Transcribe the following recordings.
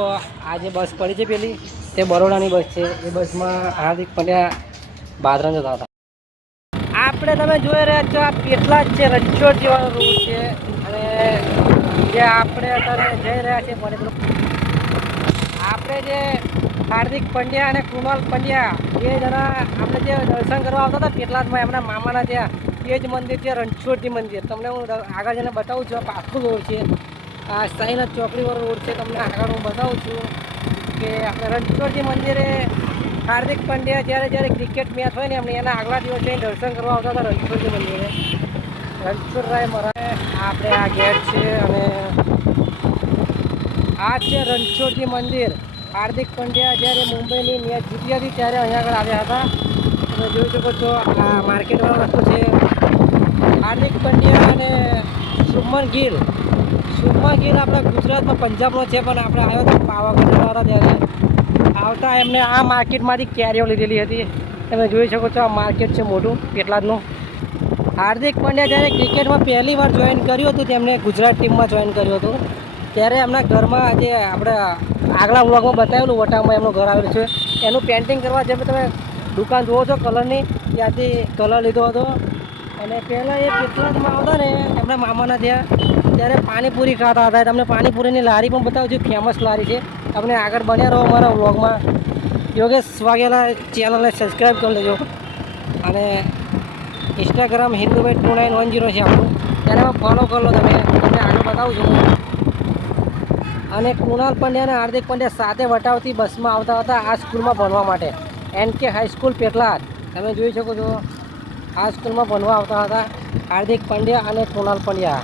આજે બસ પડી છે પેલી તે બરોડાની બસ છે. એ બસમાં હાર્દિક પંડ્યા બાદરન જતા હતા. આપણે તમે જોઈ રહ્યા છો આ પેટલાદ છે, રણછોડ જેવાનો રોડ છે અને જે આપણે અત્યારે જઈ રહ્યા છીએ આપણે જે હાર્દિક પંડ્યા અને કૃણાલ પંડ્યા બે જણા આપણે જે દર્શન કરવા આવતા હતા પેટલાદમાં એમના મામાના ત્યાં એ જ મંદિર છે રણછોડજી મંદિર. તમને હું આગળ જઈને બતાવું છું. આ પાછું રોડ છે, આ સાઈનાથ ચોકડીવાળો રોડ છે. તમને આગળ હું બતાવું છું કે આપણે રણછોડજી મંદિરે હાર્દિક પંડ્યા જ્યારે ક્રિકેટ મેચ હોય ને એમને એના આગલા દિવસે દર્શન કરવા આવતા હતા રણછોડજી મંદિરે. રણછોડરાય મહારાજ આપણે આ ગેટ છે અને આ છે રણછોડજી મંદિર. હાર્દિક પંડ્યા જ્યારે મુંબઈની મેચ જીતી હતી ત્યારે અહીંયા આગળ આવ્યા હતા. તમે જોઈ શકો છો આ માર્કેટવાળો રસ્તો છે. હાર્દિક પંડ્યા અને શુભમન ગિલ આપણા ગુજરાતમાં પંજાબનો છે પણ આપણે આવ્યો હતો પાવાગઢ હતા ત્યારે આવતા એમને આ માર્કેટમાંથી કેરીઓ લીધેલી હતી. તમે જોઈ શકો છો આ માર્કેટ છે મોટું પેટલાદનું. હાર્દિક પંડ્યા જ્યારે ક્રિકેટમાં પહેલી વાર જોઈન કર્યું હતું તેમને ગુજરાત ટીમમાં જોઈન કર્યું હતું ત્યારે એમના ઘરમાં જે આપણે આગલા વ્લોગમાં બતાવેલું વટામાં એમનું ઘર આવેલું છે એનું પેઇન્ટિંગ કરવા જેમ તમે દુકાન જુઓ છો કલરની ત્યાંથી કલર લીધો હતો. અને પહેલાં એ પેટલાદમાં આવતા ને એમના મામાના ત્યાં ત્યારે પાણીપુરી ખાતા હતા. તમને પાણીપુરીની લારી પણ બતાવું છું, ફેમસ લારી છે. તમને આગળ બન્યા રહો અમારા વ્લોગમાં. યોગેશ વાઘેલા ચેનલને સબસ્ક્રાઈબ કરી લેજો અને ઇન્સ્ટાગ્રામ હિન્દુભાઈ 2910 છે આપણું, ત્યારે ફોલો કરી લો. તમને આગળ બતાવું છું. અને કૃણાલ પંડ્યા અને હાર્દિક પંડ્યા સાથે વટાવતી બસમાં આવતા હતા આ સ્કૂલમાં ભણવા માટે. NK હાઈસ્કૂલ પેટલાદ તમે જોઈ શકો છો. આ સ્કૂલમાં ભણવા આવતા હતા હાર્દિક પંડ્યા અને કૃણાલ પંડ્યા.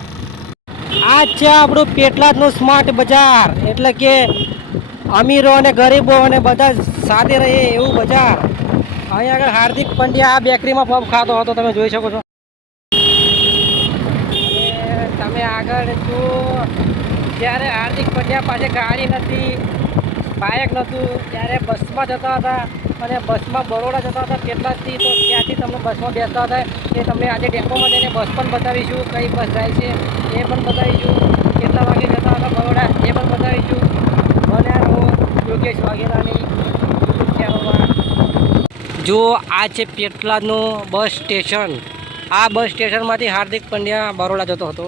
આ છે આપણું પેટલાદનું સ્માર્ટ બજાર, એટલે કે અમીરો અને ગરીબો અને બધા સાથે રહે એવું બજાર. અહીંયા આગળ હાર્દિક પંડ્યા આ બેકરીમાં પફ ખાતો હતો, તમે જોઈ શકો છો. તમે આગળ જો જ્યારે હાર્દિક પંડ્યા પાસે ગાડી નથી, બાઇક નહોતું, ત્યારે બસમાં જતા હતા અને બસમાં બરોડા જતા હતા પેટલાદથી. તો ત્યાંથી તમને બસમાં બેસતા હતા એ તમને આજે ડેપોમાં જઈને બસ પણ બતાવીશું, કઈ બસ જાય છે એ પણ બતાવીશું, કેટલા વાગે જતા હતા બરોડા એ પણ બતાવીશું. બન્યા રહો યોગેશ વાઘેલાની યુટ્યુબ ચેનલમાં. જો આ છે પેટલાદનું બસ સ્ટેશન. આ બસ સ્ટેશનમાંથી હાર્દિક પંડ્યા બરોડા જતો હતો.